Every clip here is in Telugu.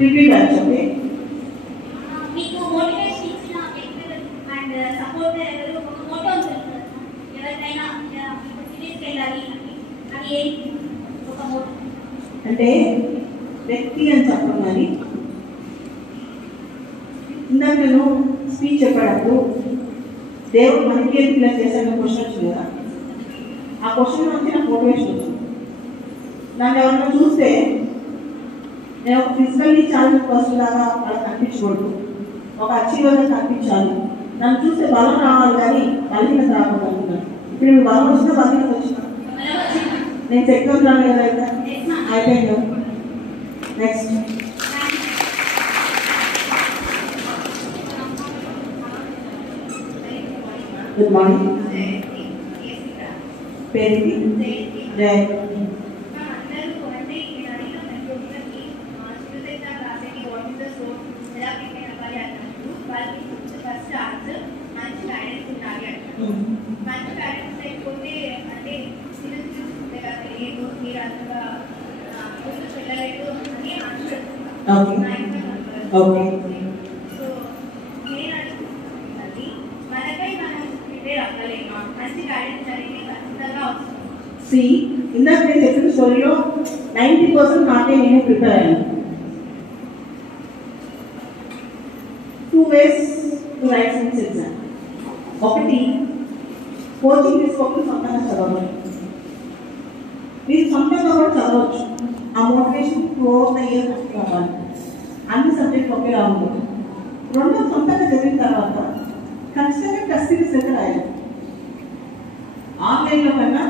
రిపీట్ చెప్పండి. మీకు మోటివేషన్ ఇచ్చిన వ్యక్తులు అండ్ సపోర్ట్ ఎవరు ఒక మోటో ఉంటుంది ఎవరికైనా సిటీస్కి వెళ్ళాలి అది ఏంటి ఒక మోటో అంటే వ్యక్తి అని చెప్పడం. కానీ ఇందాక నేను స్పీచ్ చెప్పేటప్పుడు దేవుడు మనకి ఏం ఇలా చేశాను క్వశ్చన్ వచ్చింది కదా, ఆ క్వశ్చన్ నుంచి నాకు మోటివేషన్ వచ్చింది. దాన్ని ఎవరైనా చూస్తే నేను ఒక ఫిజికల్లీ ఛాలెంజ్ పర్సన్ లాగా వాళ్ళకి కనిపించకూడదు, ఒక అచీవర్గా కనిపించాలి. నన్ను చూస్తే బలం రావాలి కానీ బలహీనత రాకూడదు అనుకున్నాను. ఇప్పుడు మీరు బలం వచ్చినా బలహీనత వచ్చినా నేను చెప్తున్నాను కదా అయిపోయింది. Next good morning. పేరు జయ. ఇందాక నేను చెప్పిన స్టోరీలో 90% నాకే నేనే ప్రిపేర్ అయ్యాను. 2 ways to write science exam. ఒకటి కోచింగ్ తీసుకోకుండా సొంతంగా చదవాలి. మీరు సొంతంగా కూడా చదవచ్చు. ఆ మోటివేషన్ ఫ్లోర్ ఇయర్ కావాలి. అన్ని సబ్జెక్ట్ ఒకేలా ఉంటుంది. రెండో సొంతంగా చదివిన తర్వాత ఖచ్చితంగా టెస్ట్ సిరీస్ అయితే రాయాలి. ఆన్లైన్లో కన్నా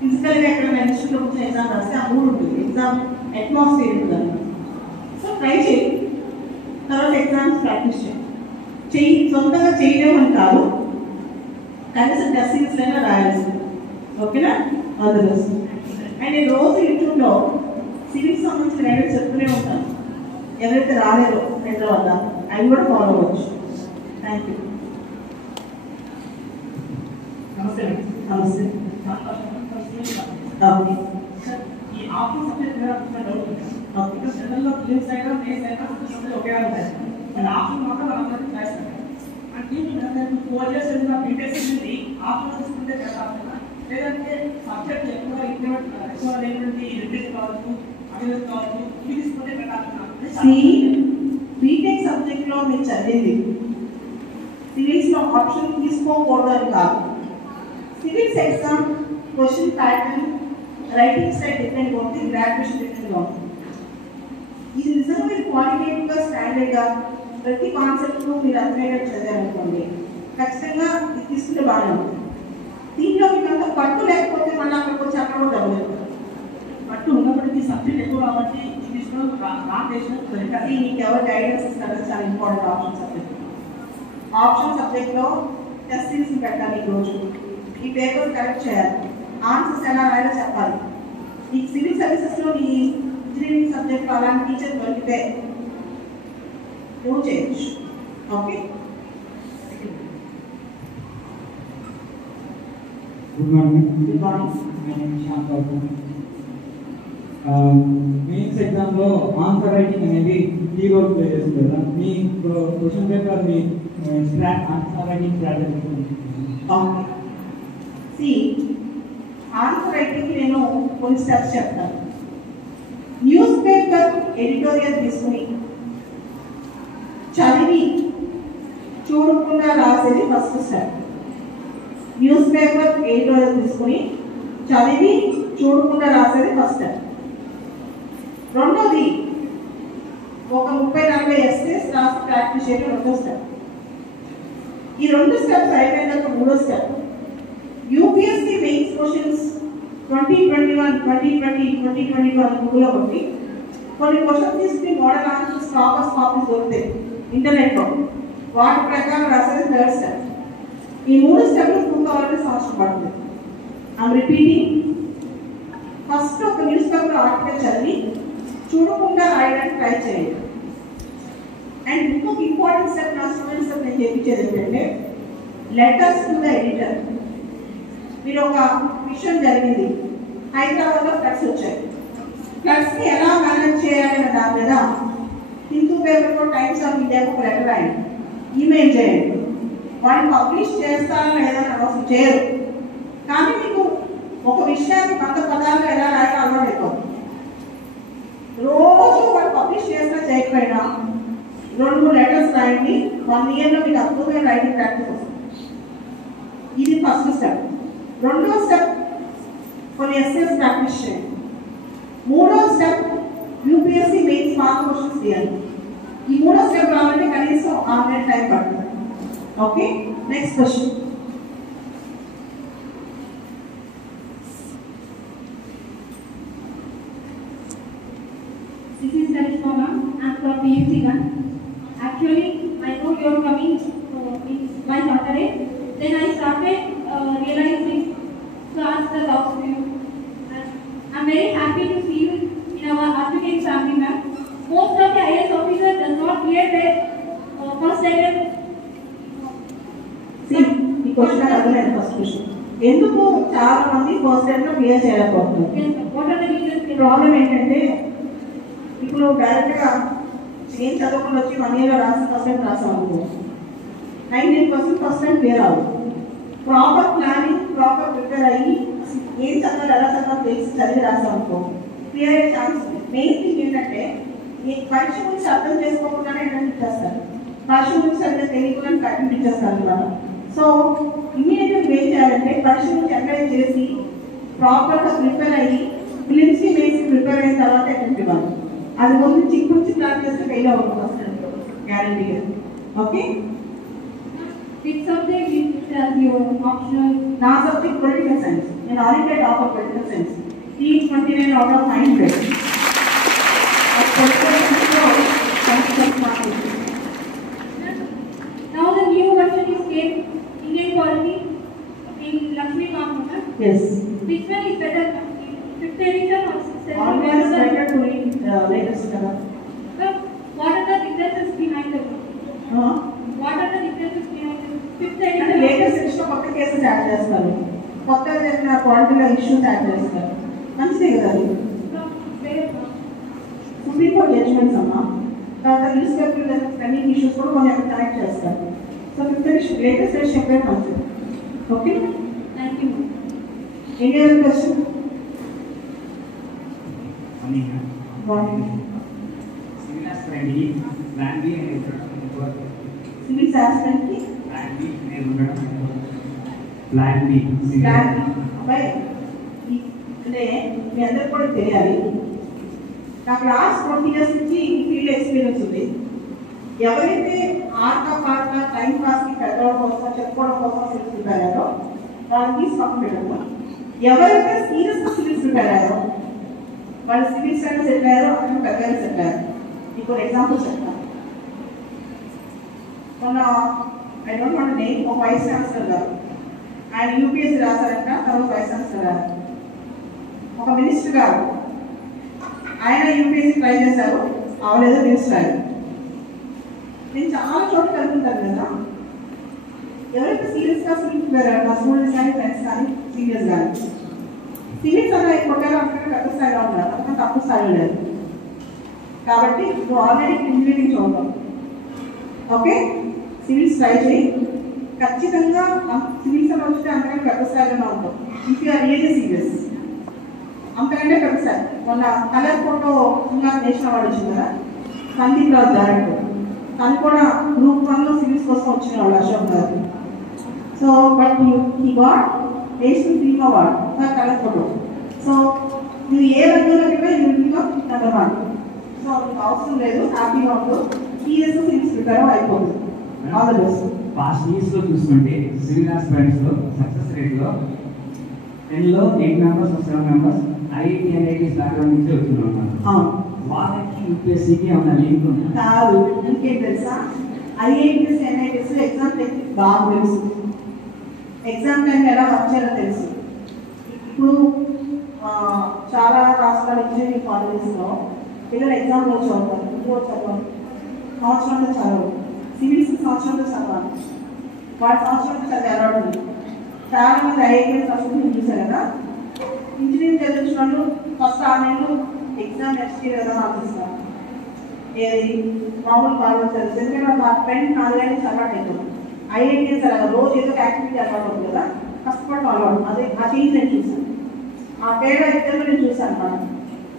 ఫిజికల్గా ఎక్కడైనా ఇన్స్టిట్యూట్లో వచ్చిన ఎగ్జామ్ రాస్తే ఆ మూడు ఉంటుంది. ఎగ్జామ్ అట్మాస్ఫియర్ ఉంటుంది. సో ట్రై చేయండి. తర్వాత ఎగ్జామ్స్ ప్రాక్టీస్ చేయి. సొంతంగా చేయలేమని కాదు, కనీసం టెస్ట్ సిరీస్ అయినా రాయాల్సింది. ఓకేనా? All the best. అండ్ నేను రోజు యూట్యూబ్లో సిరీస్ సంబంధించిన గైడెన్స్ చెప్తూనే ఉంటాను. ఎవరైతే రాలేదో హైదరాబాద్ అవి కూడా ఫాలో అవ్వచ్చు. Thank you. నమస్తే. నమస్తే. ఈ ఆఫ్టర్ సబ్జెక్ట్ మీద డౌట్ ఉంది. ఇంకా జనరల్లో ఫిలిమ్స్ అయినా మేస్ అయినా సబ్జెక్ట్ ఒకేలా ఉంటాయి. అండ్ ఆఫ్టర్ మాత్రం మనందరికీ క్లాస్ ఉంటాయి. అంటే 4 years చదివిన బీటెక్ ఉంది ఆఫ్టర్ తీసుకుంటే కదా, లేదంటే సబ్జెక్ట్ ఎక్కువ ఎక్కువ లేనటువంటి రిపీట్ కావచ్చు, అభివృద్ధి కావచ్చు, ఇవి తీసుకుంటే పెట్టాలి. బీటెక్ సబ్జెక్ట్లో మీరు చదివింది సివిల్స్లో ఆప్షన్ తీసుకోకూడదు అని కాదు. Civils exam question pattern writing style depend అవుతుంది, గ్రాడ్యుయేషన్ డిపెండ్గా ఉంటుంది. ఇది నిజంగా మీరు క్వాలిటేటివ్గా స్టాండర్డ్గా ప్రతి కాన్సెప్ట్ను మీరు అర్థమయ్యేటట్టు చదివారనుకోండి, ఖచ్చితంగా ఇది తీసుకుంటే బాగానే ఉంటుంది. దీంట్లో మీకు అంత పట్టు లేకపోతే మళ్ళీ అక్కడికి వచ్చి అక్కడ కూడా డబ్బులు వెళ్తారు. పట్టు ఉన్నప్పటికీ సబ్జెక్ట్ ఎక్కువ కాబట్టి ఇంగ్లీష్లో అది మీకు ఎవరు గైడెన్స్ ఇస్తారో చాలా ఇంపార్టెంట్. ఆప్షన్ సబ్జెక్ట్లో టెస్ట్ సిరీస్ని పెట్టాలి. ఈరోజు ఈ పేపర్స్ కరెక్ట్ చేయాలి, ఆన్సర్స్ ఎలా రాయాలో చెప్పాలి. ఈ సివిల్ సర్వీసెస్లో ఈ ఇంజనీరింగ్ సబ్జెక్ట్లో అలాంటి టీచర్ దొరికితే నువ్వు చేయొచ్చు. Okay. Good morning. Good morning. Mains ఎగ్జామ్లో ఆన్సర్ రైటింగ్ అనేది కీ రోల్ ప్లే చేస్తుంది కదా. మీ క్వశ్చన్ పేపర్ మీ answer writing strategy. Answer writing నేను కొన్ని స్టెప్స్ చెప్తాను. న్యూస్ పేపర్ ఎడిటోరియల్ తీసుకుని చదివి చూడకుండా రాసేది first step. News paper editorial తీసుకుని చదివి చూడకుండా రాసేది ఫస్ట్ స్టెప్. రెండోది ఒక 30-40 ఎస్సేస్ రాసి ప్రాక్టీస్ చేయడం రెండో స్టెప్. ఈ 2 స్టెప్స్ అయిపోయినాక మూడో స్టెప్ యూపీఎస్సీ మెయిన్స్ క్వశ్చన్స్ 2021, 2020, 2022 అని బుక్లో కొట్టి కొన్ని క్వశ్చన్స్ తీసుకుని మోడల్ ఆన్సర్స్ కాపీస్ దొరుకుతాయి ఇంటర్నెట్లో, వాటి ప్రకారం రాసేది థర్డ్ స్టెప్. ఈ 3 స్టెప్లు పూర్తవాలంటే సంవత్సరం పడుతుంది. I'm repeating. ఫస్ట్ ఒక న్యూస్ పేపర్ ఆర్టికల్ చదివి చూడకుండా రాయడానికి ట్రై చేయండి. అండ్ ఇంకొక ఇంపార్టెంట్ స్టెప్ నా స్టూడెంట్స్ నేను చెప్పించేది ఏంటంటే లెటర్స్ టు ద ఎడిటర్. మీరు ఒక విషయం జరిగింది, హైదరాబాద్లో ఫ్లడ్స్ వచ్చాయి, ఫ్లడ్స్ని ఎలా మేనేజ్ చేయాలనే దాని మీద పేపర్లో టైమ్స్ ఆఫ్ ఇండియాకు ఒక లెటర్ రాయండి, ఈమెయిల్ చేయండి. వాళ్ళు పబ్లిష్ చేస్తారా లేదా అవసరం చేయరు. కానీ మీకు ఒక విషయాన్ని 100 పదాలుగా ఎలా రాయడం అలవాటు అయిపోతుంది. రోజు వాళ్ళు పబ్లిష్ చేసినా చేయకపోయినా 2-3 లెటర్స్ రాయండి. 1 ఇయర్లో మీకు అద్భుతమైన రైటింగ్ ప్రాక్టీస్ వస్తుంది. ఇది ఫస్ట్ స్టెప్. రెండో స్టెప్ కొన్ని ఎస్ఎస్ ప్రాక్టీస్ చేయండి. మూడో step UPSC mains mark questions తీయాలి. ఈ మూడో స్టెప్ రావాలంటే కనీసం 6 నెలల టైం పడుతుంది. Okay, next question. This is Karishma ma'am. I'm from PUC 1. Actually, I know you are coming by Saturday. Then I started realizing to ask the doubts to you. I'm very happy to see you in our advocate family, ma'am. Most of the IAS officer does not clear their first level. ఈ క్వశ్చన్ అర్థమైంది. ఫస్ట్ క్వశ్చన్, ఎందుకు చాలా మంది ఫస్ట్ టైంలో క్లియర్ చేయలేకపోతున్నారు? Yes, ma'am. What are the reasons? Problem ఏంటంటే ఇప్పుడు డైరెక్ట్గా ఏం చదవకుండా వచ్చి 1 ఇయర్లో ఫస్ట్ టైం రాసాం అనుకో, 90% ఫస్ట్ టైం క్లియర్ అవ్వదు. ప్రాపర్ ప్లానింగ్, ప్రాపర్ ప్రిపేర్ అయ్యి ఏం చదవాలి ఎలా చదవాలి తెలిసి చదివి రాసాం అనుకో క్లియర్ అయ్యే ఛాన్స్ ఉంది. మెయిన్ థింగ్ ఏంటంటే ఈ పరీక్ష గురించి అర్థం చేసుకోకుండానే అటెంప్ట్ ఇచ్చేస్తారు, పరీక్ష గురించి సరిగ్గా తెలియకుండా అటెంప్ట్ ఇచ్చేస్తారు కదా. సో ఇమీడియట్గా ఏం చేయాలంటే పరీక్ష గురించి ఎంకరేజ్ చేసి ప్రాపర్గా ప్రిపేర్ అయ్యి ఫిలిమ్స్కి మెయిన్స్కి ప్రిపేర్ అయిన తర్వాత అటెంప్ట్ ఇవ్వాలి. అది ముందు చిక్కురించి ప్లాన్ చేస్తే ఫెయిల్ అవుతుంది ఫస్ట్ గ్యారంటీగా. Okay, Which subject is your optional? నా సబ్జెక్ట్ పొలిటికల్ సైన్స్. నేను already topper political science, T29 out of 100. Now the new version is came Indian polity in Lakshmi ma'am. Yes. Which one is better? 5th edition or 6th edition? Always better to read latest కదా. But what are the differences behind them? What are the differences behind them? 5th అంటే edition. లేటెస్ట్ సెక్షన్ కొత్త కేసెస్ యాడ్ చేస్తారు, కొత్తగా జరిగిన క్వాలిటీలో ఇష్యూస్ యాడ్ చేస్తారు. మంచిదే కదా అది. సుప్రీంకోర్టు జడ్జిమెంట్స్ అమ్మా, తర్వాత న్యూస్ పేపర్ రన్నింగ్ ఇష్యూస్ కూడా కొన్ని అక్కడ కనెక్ట్ చేస్తారు. So 5th edition latest edition ఎప్పుడైనా మంచిది. Okay, Thank you. Any other question? Civil ఆస్పిరెంట్కి ప్లాన్ బి అనేది సివిల్స్ ఆస్పిరెంట్కి ప్లాన్ బి అనేది ఉండడం. ప్లాన్ బి అబ్బాయి అంటే మీ అందరికి కూడా తెలియాలి, నాకు లాస్ట్ 20 years నుంచి ఈ ఫీల్డ్ ఎక్స్పీరియన్స్ ఉంది. ఎవరైతే ఆట పాట టైం పాస్కి పెద్దవాళ్ళ కోసం చెప్పుకోవడం కోసం సివిల్స్ ప్రిపేర్ అయ్యారో వాళ్ళని తీసి పక్కన పెట్టారు. ఎవరైతే సీరియస్గా సివిల్స్ ప్రిపేర్ అయ్యారో వాళ్ళు సివిల్స్ అయినా సెట్ అయ్యారో అక్కడ పెద్దగా సెట్ అయ్యారు. మీకు ఎగ్జాంపుల్ చెప్తాను. మొన్న ఐ డోంట్ వాంట్ నేమ్ ఒక వైస్ ఛాన్సలర్ గారు, ఆయన యూపీఎస్సీ రాశారంట, తర్వాత వైస్ ఛాన్సలర్ గారు. ఒక మినిస్టర్ గారు ఆయన యూపీఎస్సీ ట్రై చేశారు, అవలేదో మినిస్టర్ అయ్యారు. నేను చాలా చోట్ల కలుగుతాను కదా, ఎవరైతే సీరియస్గా సివిల్స్ వెళ్ళారు మా స్టూడెంట్స్ కానీ ఫ్రెండ్స్ కానీ సీరియస్ కానీ సివిల్స్ అలా కొట్టారు అంటే పెద్ద స్థాయిలో ఉన్నారు, అంత తక్కువ స్థాయిలో లేదు. కాబట్టి నువ్వు ఆల్రెడీ ఇంజనీరింగ్ చదువుతావు. ఓకే, సివిల్స్ ట్రై చేయి, ఖచ్చితంగా సివిల్స్ అని వస్తే అంతకంటే పెద్ద స్థాయిలోనే ఉంటావు. ఇఫ్ యూఆర్ రియల్లీ సీరియస్ అంతకంటే పెద్ద స్థాయి. మొన్న కలర్ ఫోటో నేషనల్ అవార్డు వచ్చింది కదా, సందీప్ రాజు డైరెక్టర్, తను కూడా గ్రూప్ 1లో సివిల్స్ కోసం వచ్చిన వాళ్ళు Ashok garu. So but he got national film award for colour photo. So నువ్వు ఏ రంగంలో యూనిట్గా నెంబర్ 1. సో నీకు అవసరం లేదు, హ్యాపీగా ఉండు, సీరియస్గా సివిల్స్ ప్రిపేర్ అయిపోతుంది. All the best. పాస్ట్ ఇయర్స్లో చూసుకుంటే సివిల్ ఆస్పిరెంట్స్లో సక్సెస్ రేట్లో 10లో 8 members or 7 members IIT NITs background నుంచి వస్తున్నారు. వాళ్ళకి యూపీఎస్సీకి ఏమైనా లింక్ ఉందా? కాదు, ఇంకేం తెలుసా, ఐఐటీస్ ఎన్ఐటీస్ ఎగ్జామ్ టెక్నిక్ బాగా తెలుసు, ఎగ్జామ్ టైం ఎలా వర్క్ చేయాలో తెలుసు. ఇప్పుడు చాలా రాష్ట్రాల ఇంజనీరింగ్ కాలేజెస్లో పిల్లలు ఎగ్జామ్లో చదువుతారు, ఇంట్లో చదవాలి, సంవత్సరంలో చదవరు. సివిల్స్ సంవత్సరంలో చదవాలి, వాటి సంవత్సరంలో చదివే అలవాటు ఉంది. చాలా మంది ఐఐటీఎస్ అసలు నేను చూసాను కదా, ఇంజనీరింగ్ చదివించిన వాళ్ళు ఫస్ట్ 6 నెలలు ఎగ్జామ్ నెక్స్ట్ ఇయర్ కదా ఆలోచిస్తారు. ఏది మామూలు ఫార్మల్ సర్వీస్, ఎందుకంటే మా ఫ్రెండ్ 4 ఏళ్ళ నుంచి అలవాటు అవుతుంది. ఐఐటీఎస్ అలా రోజు ఏదో యాక్టివిటీ అలవాటు అవుతుంది కదా, కష్టపడటం అలవాటు. అదే ఆ చేంజ్ నేను చూసాను, ఆ తేడా ఇద్దరు నేను చూసాను అన్నమాట.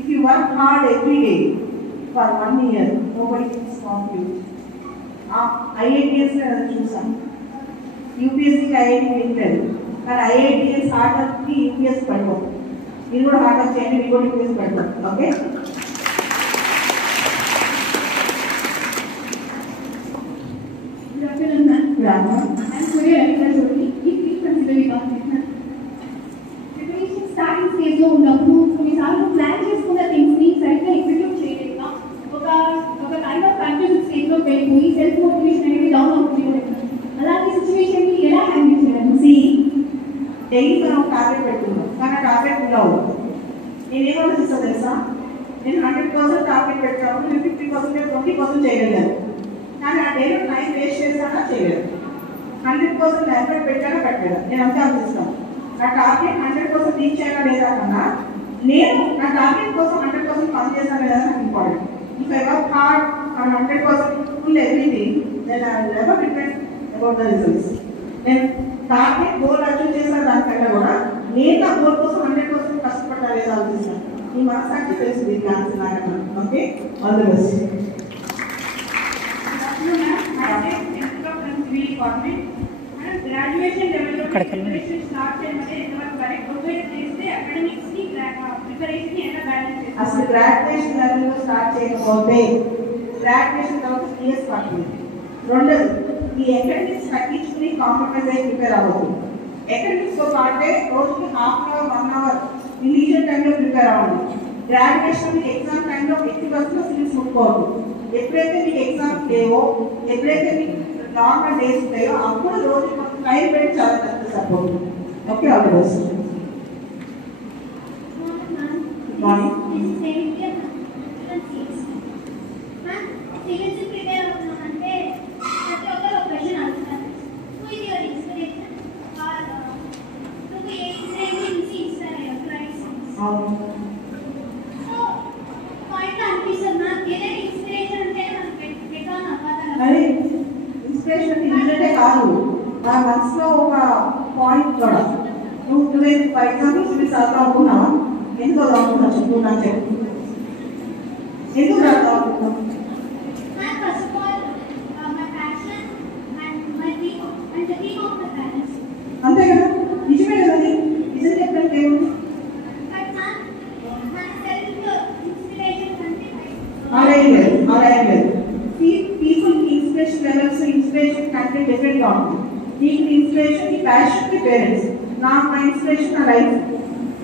If you work hard every day for 1 year nobody can stop you. ఐఐటీఎస్ నేను చూసాను, యూపీఎస్సీకి ఐఐటీ లేదు, కానీ ఐఐటీఎస్ హార్డ్ వర్క్కి యూపీఎస్ పడిపోతుంది. మీరు కూడా హార్డ్ వర్క్ చేయండి, మీరు కూడా యూపీఎస్ పడిపోతుంది. ఓకే, స్టార్టింగ్ స్టేజ్ లో ఉన్నప్పుడు కొన్నిసార్లు ప్లాన్ చేసుకున్న థింగ్స్ ని సరిగ్గా ఎగ్జిక్యూట్ చేయలేక ఒక కైండ్ ఆఫ్ కన్ఫ్యూజన్ స్టేజ్ లో వెళ్ళిపోయి సెల్ఫ్ మోటివేషన్ అనేది డౌన్ అవుతుంది. అలాంటి సిచ్యువేషన్ ని ఎలా హ్యాండిల్ చేయాలి? డైలీ మనం టార్గెట్ పెట్టుకున్నాం, కానీ ఆ టార్గెట్ ఫుల్ అవ్వదు. నేనేం ఆలోచిస్తాను తెలుసా, నేను 100% టార్గెట్ పెట్టాను, నేను 50% 20% చేయగలిగాను, కానీ ఆ డేలో టైం వేస్ట్ చేస్తానా చేయలేదు. 100% ఎఫర్ట్ పెట్టానా పెట్టలేదు, నేను అంతా ఆలోచిస్తాను. నా టార్గెట్ 100% రీచ్ అయినా లేదా కన్నా నేను నా టార్గెట్ కోసం 100% పని చేశాను లేదా నాకు important. If I work hard and 100% full everything, then I will never regret about the results. నేను టార్గెట్ గోల్ అచీవ్ చేసిన దానికన్నా కూడా నేను ఆ గోల్ కోసం 100% కష్టపడ్డా లేదా ఆలోచిస్తాను. ఈ మనసాక్షి తెలుసు దీనికి ఆన్సర్ లాగా. Okay, all the best. Graduation లెవెల్లో ప్రిపరేషన్ స్టార్ట్ చేయమని ఎంతవరకు కరెక్ట్? ఒకవేళ చేస్తే అకాడమిక్స్ ని ప్రిపరేషన్ ని ఎలా బ్యాలెన్స్ చేస్తారు? అసలు గ్రాడ్యుయేషన్ లెవెల్లో స్టార్ట్ చేయకపోతే గ్రాడ్యుయేషన్ తర్వాత 3 years పడుతుంది. రెండోది, ఈ అకాడమిక్స్ తగ్గించుకుని కాంప్రమైజ్ అయ్యి ప్రిపేర్ అవ్వదు. అకాడమిక్స్తో పాటే రోజుకి 1/2 hour 1 hour ఈ లీజర్ టైంలో ప్రిపేర్ అవ్వండి. గ్రాడ్యుయేషన్ మీకు ఎగ్జామ్ టైంలో 80% సిరీస్ ఉండిపోవద్దు. ఎప్పుడైతే మీకు ఎగ్జామ్ లేవో, ఎప్పుడైతే మీకు నార్మల్ డేస్ ఉంటాయో అప్పుడు రోజు కొంచెం టైం పెట్టి చదవడానికి సరిపోతుంది. Okay, all the best. Morning మరి ఇన్స్పిరేషన్ ఇన్స్పిరేటే కాదు, మన మనసులో ఒక పాయింట్ కూడా. నువ్వు ఫర్ ఎగ్జాంపుల్ మీరు చదువుతా అనుకున్నావా? ఎందుకు చదువుతున్నావు చెప్పు, నాకు చెప్పు. ఎందుకు చదువుతా అనుకున్నావు? అంతే కదా, నిజమే కదా, నిజం చెప్పడానికి ఏముంది? అలా ఏం లేదు. పీపుల్కి ఇన్స్పిరేషన్ లెవెల్స్, ఇన్స్పిరేషన్ కంటే డిఫరెంట్గా ఉంటుంది. నీకు ఇన్స్పిరేషన్ నీ ప్యాషన్ నీ పేరెంట్స్, నాకు నా ఇన్స్పిరేషన్ నా లైఫ్,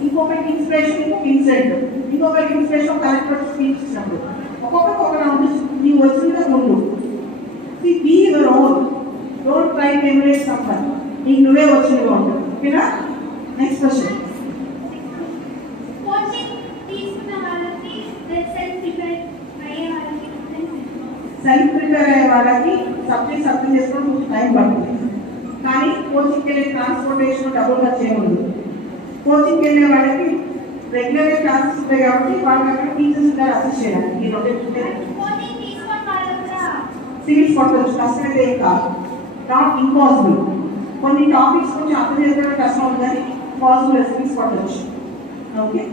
ఇంకొకరికి ఇన్స్పిరేషన్ ఇంకొక ఇన్సిడెంట్, ఇంకొకరికి ఇన్స్పిరేషన్ కలెక్టర్ స్పీచ్ ఇచ్చినప్పుడు ఒక్కొక్కరికి ఒక ఉంటుంది. నీవు వచ్చిన ముందు be your own, don't try to emulate someone. నీకు నువ్వే వచ్చినవి ఉంటుంది. ఓకేనా? Next question. సెల్ఫ్ ప్రిపేర్ అయ్యే వాళ్ళకి సబ్జెక్ట్స్ అర్థం చేసుకోవడం కొంచెం టైం పడుతుంది, కానీ కోచింగ్కి వెళ్ళే ట్రాన్స్పోర్టేషన్ డబ్బులు ఖర్చు చేయకూడదు. కోచింగ్కి వెళ్ళే వాళ్ళకి రెగ్యులర్ క్లాసెస్ ఉంటాయి కాబట్టి వాళ్ళకి అక్కడ టీచర్స్ ఉంటారు అసిస్ట్ చేయడానికి. ఈ రెండే సివిల్స్ కొట్టవచ్చు, కష్టమైతే ఏం కాదు, నాట్ ఇంపాసిబుల్. కొన్ని టాపిక్స్ కొంచెం అర్థం చేసుకోవడం కష్టం ఉంది, కానీ పాసిబుల్ సివిల్స్ కొట్టవచ్చు. Okay,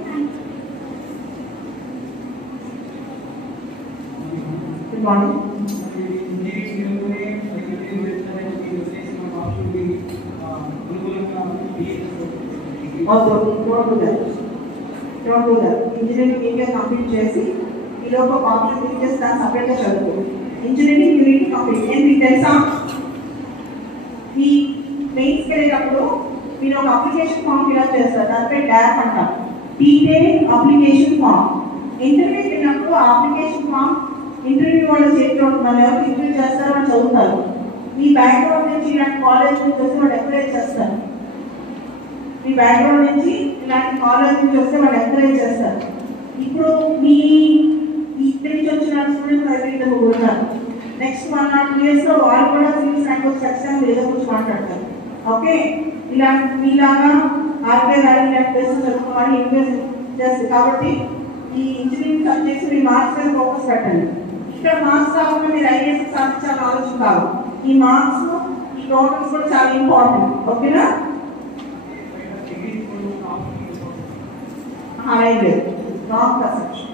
good morning. Engineering media complete చేసి ఈ లోపల కాంపిటేటివ్ టీచర్స్ దాన్ని సపరేట్గా చదువుకో. Engineering unit complete. నేను మీకు తెలుసా, ఈ మెయిన్స్కి వెళ్ళేటప్పుడు మీరు ఒక అప్లికేషన్ ఫామ్ ఫిల్అప్ చేస్తారు, దానిపై డ్యాప్ అంటారు, డీటెయిల్ అప్లికేషన్ ఫామ్. ఇంటర్వ్యూకి వెళ్ళినప్పుడు ఆ అప్లికేషన్ ఫామ్ ఇంటర్వ్యూ వాళ్ళు చేతిలో ఉంటున్నారు, ఎవరు ఇంటర్వ్యూ చేస్తారో అని చదువుతారు. మీ బ్యాక్గ్రౌండ్ నుంచి ఇలాంటి కాలేజ్ నుంచి వస్తే వాళ్ళు ఎంకరేజ్ చేస్తారు. మీ బ్యాక్గ్రౌండ్ నుంచి ఇలాంటి కాలేజ్ నుంచి వస్తే వాళ్ళు ఎంకరేజ్ చేస్తారు. ఇప్పుడు మీ ఇక్కడి నుంచి వచ్చిన స్టూడెంట్స్ అయితే ఉన్నారు, నెక్స్ట్ 1 or 2 years వాళ్ళు కూడా సివిల్స్ లాంగ్వేజ్ ఖచ్చితంగా ఏదో గురించి మాట్లాడతారు. ఓకే, ఇలాంటి మీలాగా ఆర్కే వ్యాలీ ఇలాంటి ప్లేసెస్ చదువుకోవాలి ఎంకరేజ్ చేస్తుంది. కాబట్టి ఈ ఇంజనీరింగ్ సబ్జెక్ట్స్ మీ మార్క్స్ మీద ఫోకస్ పెట్టండి. ఇక్కడ మార్క్స్ రాకుండా మీరు ఐఏఎస్ సాధించాలని ఆలోచన కాదు. ఈ మార్క్స్ ఈ టోటల్స్ కూడా చాలా ఇంపార్టెంట్. ఓకేనా? లేదు, రాంగ్ పర్సెప్షన్.